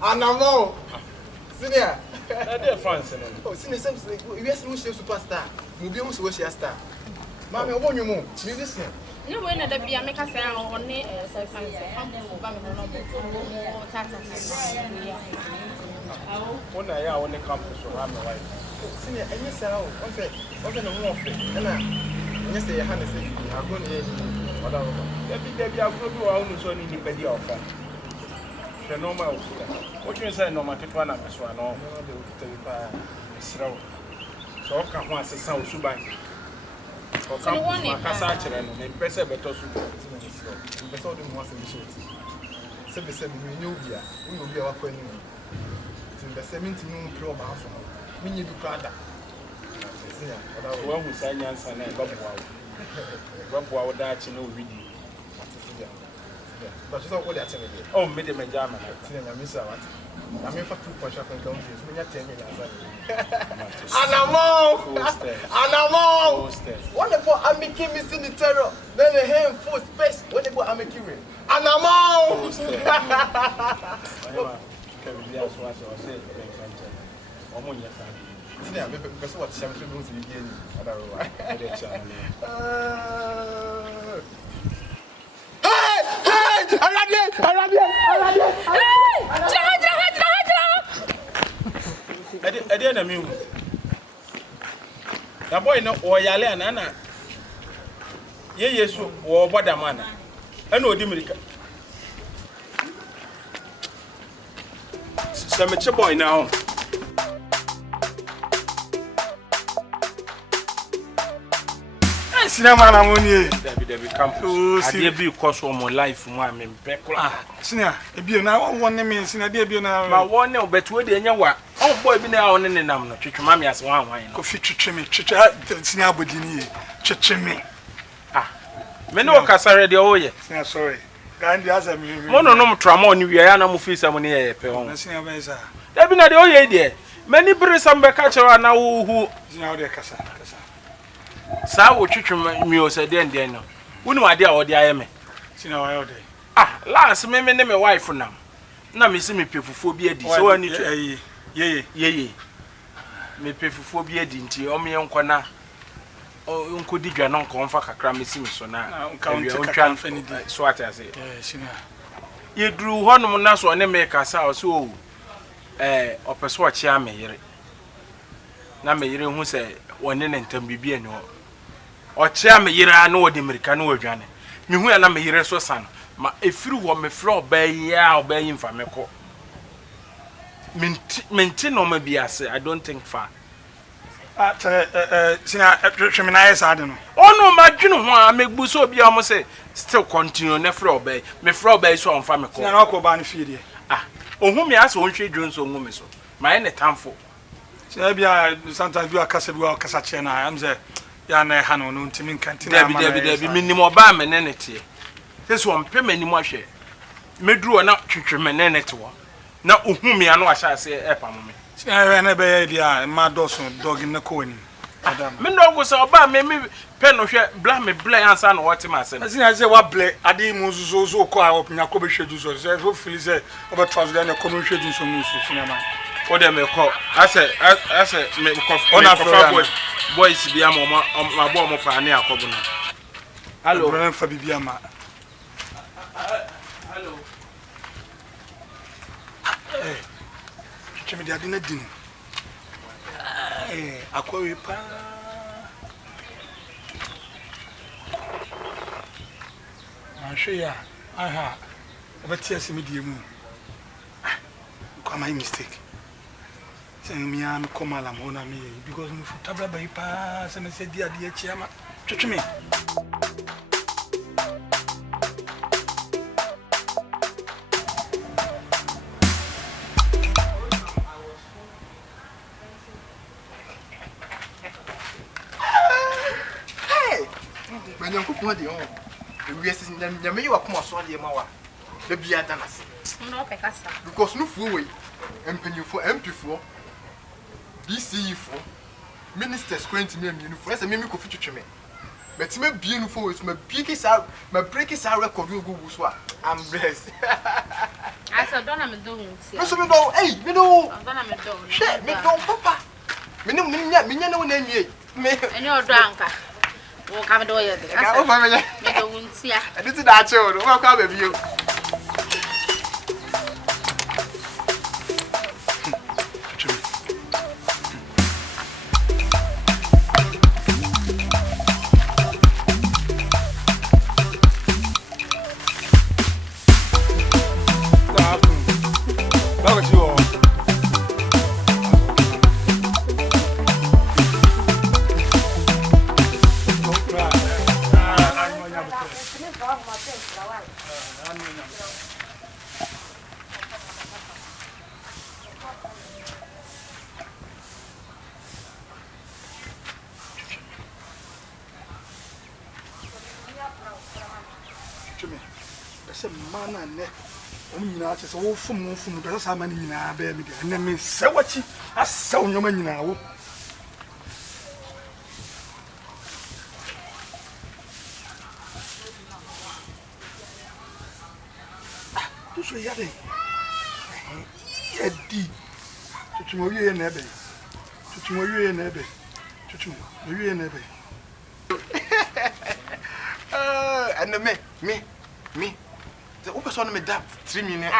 Anamo, senior. They're France. Oh, senior, you are superstar. You be able to watch your star. Mammy, I want you more. Musician. No way that be a make a sound on it. When I want to come to have my wife. Senior, I miss out. What's the more of it? And yesterday, I had to say, I'm going to whatever. There be a good one so in the bed of the normal. What you say, no matter one of us one or so come once a sound to buy. Or come on, Cassach and impress a better suit. The thought once in the shoot. So the same Nubia, we will be our friend. The 17 pure mouse. We need to cry that. One who sang answer and Bob Wow that you know reading. But it's not what they're telling you. Oh, Madam German, I miss out. I'm here for 2 points of intelligence. We are 10 minutes. Anamo! What about I make him missing the terror? Then the hand full space. What about I make him? Anamo! Yeah, because what Shamsu goes to begin. I didn't mean that boy no or Yale and Anna. Yes, or what a man. I know Dimerica. Some boy now. Cinema na money. David campus. I dey be course for my life mo am pekola. Ah, senior, e bi na won ne me senior dey bi na. Ma won ne obetu we dey nya wa. On boy bi na won ne nam no twetwema me ase wan wan. Ko fi twetwe me, twetwe senior abodini ye. Twetwe me. Ah. Me no kasare dey o ye. Senior sorry. Gan dey asa me. Mo no no tramo ni wi ya na mo fi sam ne ye pe ho. Na senior ba isa. David na dey o ye dey. Many bere sam be ka chewa na wo hu. Senior dey kasa. Sa wo twetwe mi o se den no. Wonu ade a wo de aye me. Senior wa yo dey. Ah, last me ne me wife nam. Na me si me pefufuo bi adi. So ani ye. Me pefufuo bi adi nti o me enko na onko di dwa no nko mfa kakra me si me so na ntwa mfani di. So ate ase. Senior. Ye duru honum na so ne me kasa o so opeso o chia me yire. Na me yire hu se woni ne ntam bibia ni ho. O chia me yire na wo de America na wo dwane. Me hu ya na me yire so san. Ma efiri wo me fro ba ya oba yin fa me ko. Menti no ma biase. I don't think far. Senior, twetwe na yes ade no. Ono ma dwene ho a megbu so bia o mo say still continue na fro ba. Me fro ba so on fa me ko. Senior na ko ba no fie de. Ah, ohun me aso onhwe dwon so ohun me so. Ma ye ne tamfo. Senior bia sometimes you akasa bi akasa che na am say ya na ha no ntimi nkantina ma. Dabi minimo ba me ne tie. Seso ompe manimo ahwe. Meduru na twetwe me ne te wo. Na ohun me ano ahya ase e pam me. Senior na be ya dia ma doso dog na ko ani. Adam. Me no go so ba me pen no hwe bla me bla ansa na wote ma ase. Senior say wa ble ade mu zuzo ko a opnya ko be hwedu so. Say so feel say oba translate na ko no hwedu so mu so senior man. O de me ko ase me ko boys bia ma bo mo pa ne akobo no. Hello. Bren fa bibia ma. Hello. Chimi dia di na din. Akwawe pa. Ashia. Aha. Obati asimi die mu. Ko my mistake. Say me am come ala mo na me because me futabla ba pa se me se dia dia chiama. Chimi. When you cook the own, we are saying, you are come so the Mawa. The beer done us. No, Because no fool and penny for MP4 BC4 ministers going to me and first and mimic of future me. But me beautiful is my biggest out, my breakest out record will go. I'm blessed. I said, don't I'm doing. So we know, hey, we know, I'm gonna do. share me, don't papa. Me no name ye. Me and you're drunk. Walk have a door. I don't see. I did that, children. Welcome, baby. So wo fum be sa ma ni nyina be me de na me se wachi asaw nyoma nyina wo tu so ya de edi tutu mo wie na be tutu mo wie na be tutu mo wie na be and me the person me that 3 minutes.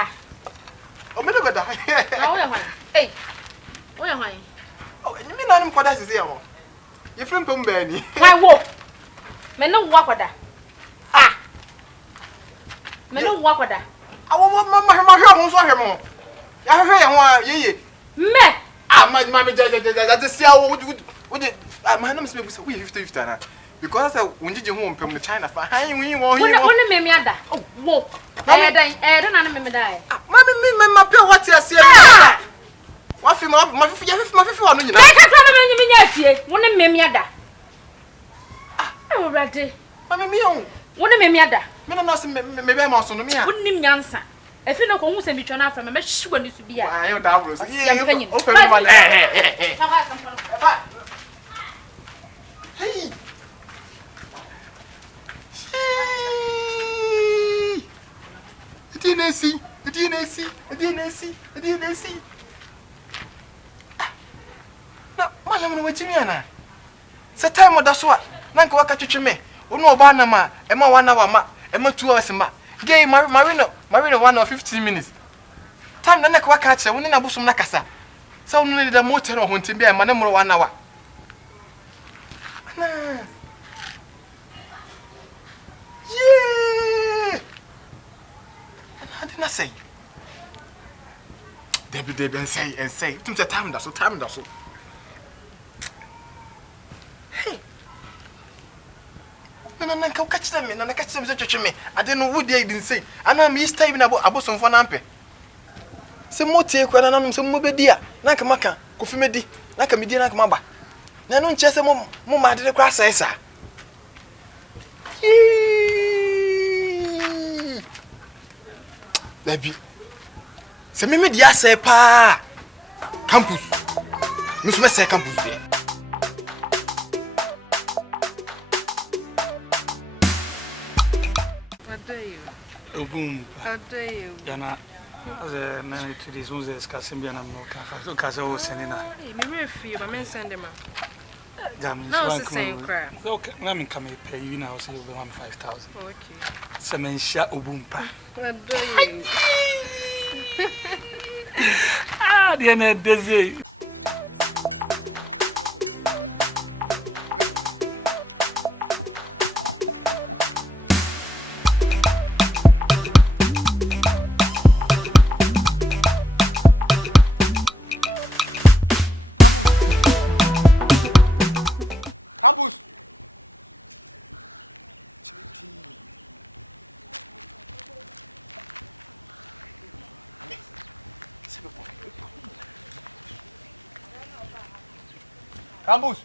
Oh, me never die. Hey, where am I? Oh, you mean I'm for that is here. Your friend Pomberni. Why walk? Men no walk with that. Ah, men no walk with that. I want my I heard ye. Me. Ah, my mammy, that is how would it? My name is 50-50. Because I when did you home from the China for high when you want to me other. Oh, walk. I don't remember die. Mammy, me, my pill, what you see? What film, my 50 on you know. I can't remember me other. Oh, ready. Mammy, me own. One of me other. Me no know maybe I'm also no me. Wouldn't him answer. If you know who send me to an from a mesh when you to be. I am doubtless. Hey. Open one. Hey. DNC. No, madam, what you mean? Set time of that's what. Nanka waka chuchu me. Uno bana ma, Emma 1 hour ma, Emma 2 hours ma. Gay Marino 1 or 15 minutes. Time na waka catch when in a busum nakasa. So no need a motor or hunting be a man 1 hour. Yeah. I did not say. Debbie and say. It was a time that's so. Hey. No, catch them, and I catch them such me. I don't know what they didn't say. And I'm East time about some fun ampe. Some more take when I'm some mobedia, Nakamaka, Kofimedi, Nakamidia Nakmaba. Nanon chess a mumma did a cross say, sir. Debbie. Se mimi dia se pa campus. Musme se campus there. What do you? Obum. How do you? Yana as a man to this was discussing biana no ka ka so senina. Me refi but men send them. No, it's the same crap. Okay, let me come pay you now say you 15,000. Okay. Semensha obumpa. What do you? Ah, the end desi. Campus. Campus.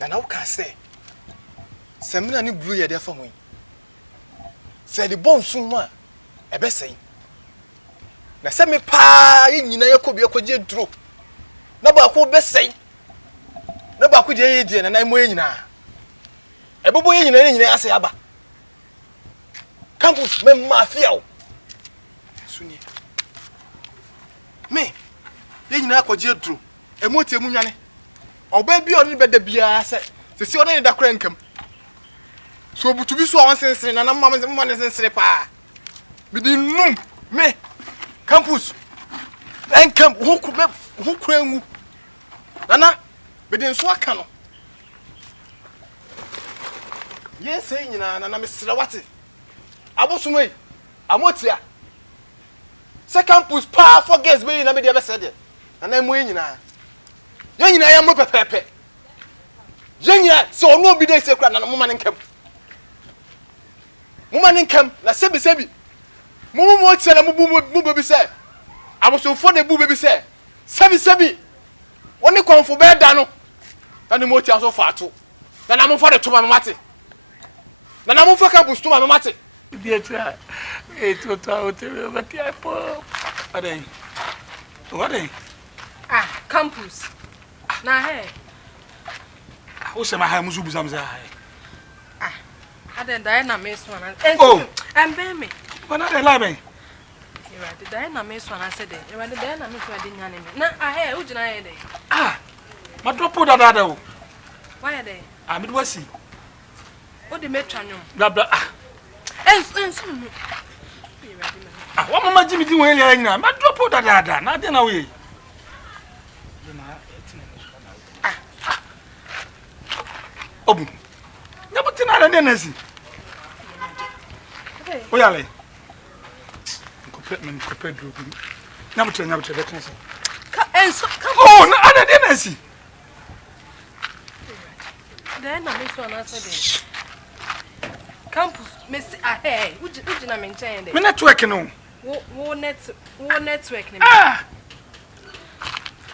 Nana who can say Semina ni blue ye there for me. Say the bone soon one e be say. Na se me pa ye nyina ye ko bi akogye duro. Na ba ko be say. Na ba ko je ye die na mo ye nyina. E bobo ye nyina ase aba. Campus me mafia o. Suni. Me ye nyina akogye duro. E mo tie mu nwane. Oba bi oni be da bia se si oni da kra nkam. So butu bi so awon sensere na mama ne sensere pa. Bi di num me campus enkam ho kura ngu. Nana be di nso aka no. Ye say nyina na me sere wate. Abosumai amotia. Se campus pa for guests be na me dey be said. Nana mo nyina. Ye nyina ya mo pepepe. Ye nyina so ono bi dey say kra na mama ne nkam. Mama ne nkam na sebi. Mo tia na mo bebi say. Abosomfo de bu bebi say. Sebi. Oni konfo be da no. Na ne mo tia so fa ato. Na mo fa de to ma mate. Na mo fa campus to ma mate. Dia try. To hotel but I po. What Ah, campus. Na hey. Wo se ma ha musu busam za ha. Ah. Aden dai na me so na. Oh, Embe me. Wana de lie ben. Ewade dai na me so na se de. Ewade dai na me so de nyane me. Na ahe u gina ye de. Ah. Ma dropo da o. Why de? Ah, me do wasi. O de metwa nwom. Bla ah. Enso mu. Ewade me. Ah, wa mama Jimmy di won ya nyina. Ma dropo da na de na we. Obu. Nyabuti na ne nasi. Oyale. Compare do. Nyabuti be tense. Enso. Oh, na ada de nasi. Dai na me so na se de. Campus me si ahe. Uji na me nchen de. Me network no. Wo network ni. Ah.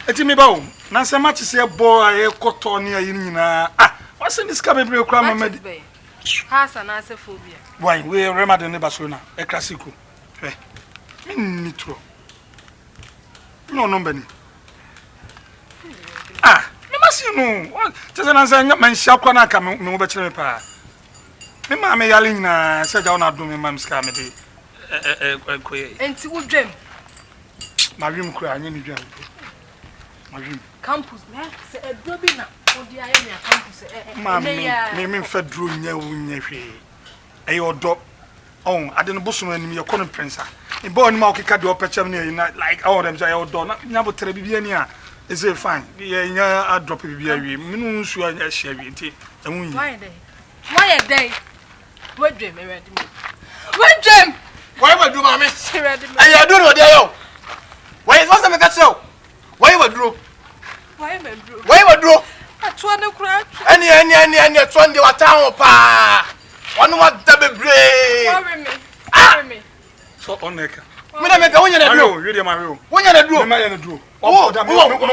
Eti me ba o. Na se match se bo aye koto ne ayi nyina. Ah. What's in this cabin? Cry, my has an answer phobia. Why, we remember the Barcelona, a classico. Nitro. No, Benny. Ah, you must know. What? Just an answer, my shop corner coming, no better pa. Me, mamma, yelling, said, I'll not do me, mam's comedy. And to dream. My room cry, any dream. My room. Campus, man, say a dobina. Mammy, me fedru nya e odo on ade no boso anim ye kono prince e bo ni ma okeka de opechem na like all them say odo na nya botere bibia ni a is it fine ye nya a drop bibia wi minu nsu anya hia wi nti emu yi why day what dream ready me what dream why we do mama ready me ayi do no dey yo why is what me catch you why we do atwa ne kura ani atwa ndi wata ho pa wonu wa da bebre worry me so oneka me na meka wonya na duro you dey my room wonya na duro me ma na duro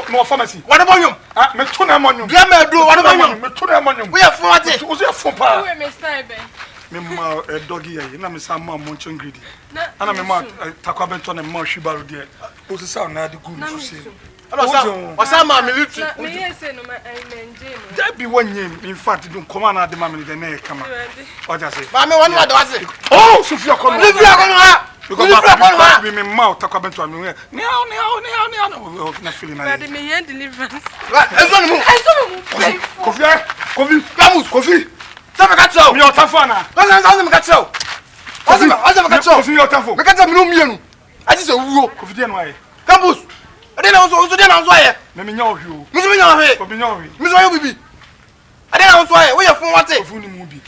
no pharmacy wanu bonyum ah me to na monyum bia me duro wanu bonyum me to na monyum we fun ate wo se fun pa we me style be me ma doggy ya na me sa ma monchon greedy ana me ma takwa bento na ma hwibaro de o se sa na de gu no se Osama military. Me yes no ma enje no. That be one name in fact don't come on at the moment the next come. What I say? Mama one what was it? Oh, Sophia come. Sophia come. Because I be me mouth talk about to me. No, not feeling like. Ready me here deliverance. Coffee. Sama katso. Me otafana. Sama katso. Sama katso. Coffee otafo. Me katso me no mienu. Ati se wuo. Coffee dey no aye. Campus. Ade na so dey na so aye. Me nya ohwo. Me so nya ohwe. Coffee nya ohwe. Me so aye bibi. Ade na so aye. We ye fun wate. Coffee ni mu bi.